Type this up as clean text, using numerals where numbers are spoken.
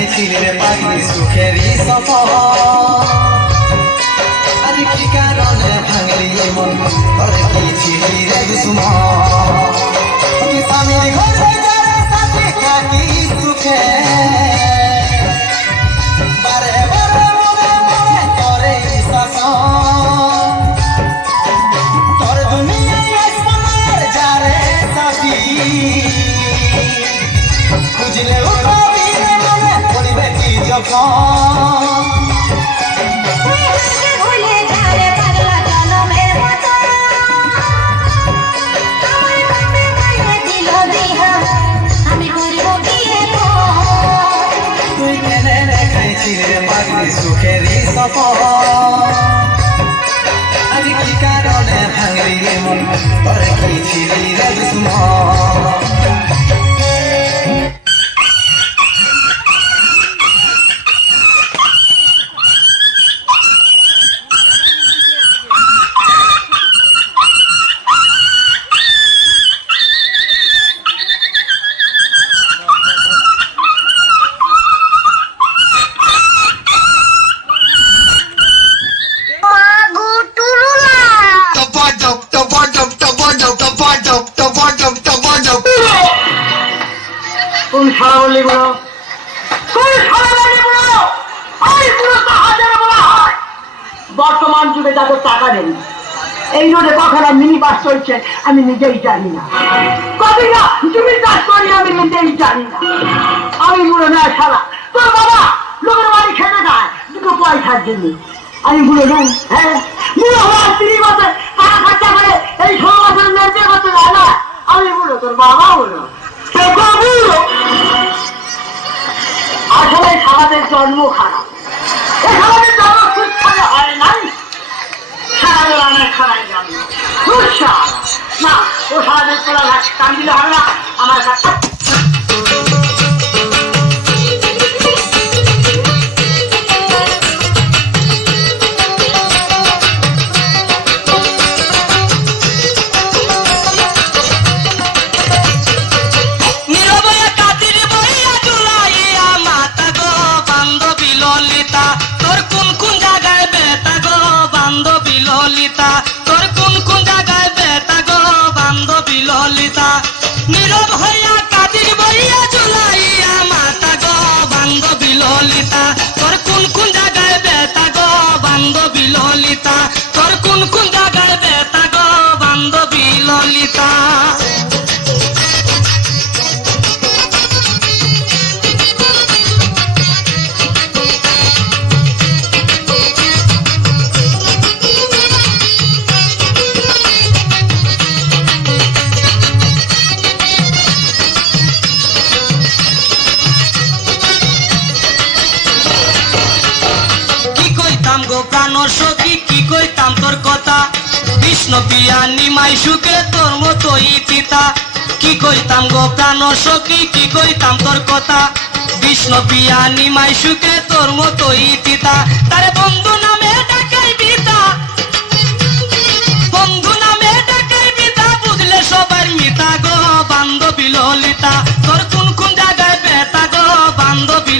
দেখাইছিল রে পাগলি সুখেরই সফর আজ কি কারণে ভাঙলি মন তোর কি ছিলি রে দুশ্মন তুই স্বামীর ঘরে যারে সাথে থাকি সুখে বারে বারে মনে মনে করে শাসন তোর দুনিয়ায় আসমানের যারে সাথী খুঁজলে ও পাবি রে মনে পড়বে কি যখন ভুলে যারে পাগলা জনমের মতো আমার প্রেমে মাইরে দিল দিহা আমি করব কি তুই কেনে দেখাইছিলি রে পাগলি সুখেরই সফর আজ কি কারণে ভাঙলি মন তোর কি ছিলি রে দুশ্মন কোন শালা বললি বলো কোন শালা বললি বলো আমি পুরো তো হাজারে বলা হয় বর্তমান যুগে যাদের টাকা নেই এই রোডে কখনো মিনি বাস চলছে আমি নিজেই জানি না কবে না জমি চাষ করি আমি নিজেই জানি না আমি বুড়ো না শালা তোর বাবা লোকের বাড়ি খেতে যায় দুটো পয়সার জন্য আমি বুড়ো নই হ্যাঁ বুড়ো হওয়ার 30 বছর টাকা খরচা করে এই 16 বছর মেয়েদের করতে যায় না আমি বুড়ো তোর বাবা বুড়ো আসলে সমাজের জন্ম খারাপ এই সমাজের জন্ম সুস্থভাবে হয় নাই সারা বেলা খারাই জানি না ও সারাদের তোলা কান দিলে হবে না আমার কাছে তোর কোন কোন জায়গায় বেতা গো বান্ধবী ললিতা নীরব হইয়া কাদির বইয়া চুলাইয়া মাতা গো বান্ধবী ললিতা তোর কোন কোন জায়গায় বেতা গো বান্ধবী ললিতা তোর কোন কোন জায়গায় বেতা গো বান্ধবী ললিতা প্রাণ সখী কি কইতাম তোর কথা কৃষ্ণ পিয়া নিমাই সুখে তোর মতোই পিতা কি কইতাম গো প্রাণ সখী কি কইতাম তোর কথা কৃষ্ণ পিয়া নিমাই সুখে তোর মতোই পিতা তারে বন্ধু নামে ডাকাই পিতা বন্ধু নামে ডাকাই পিতা বুঝলে সবার মিতা গো বান্ধবী ললিতা তোর কোন কোন জায়গায় বেতা গো বান্ধবী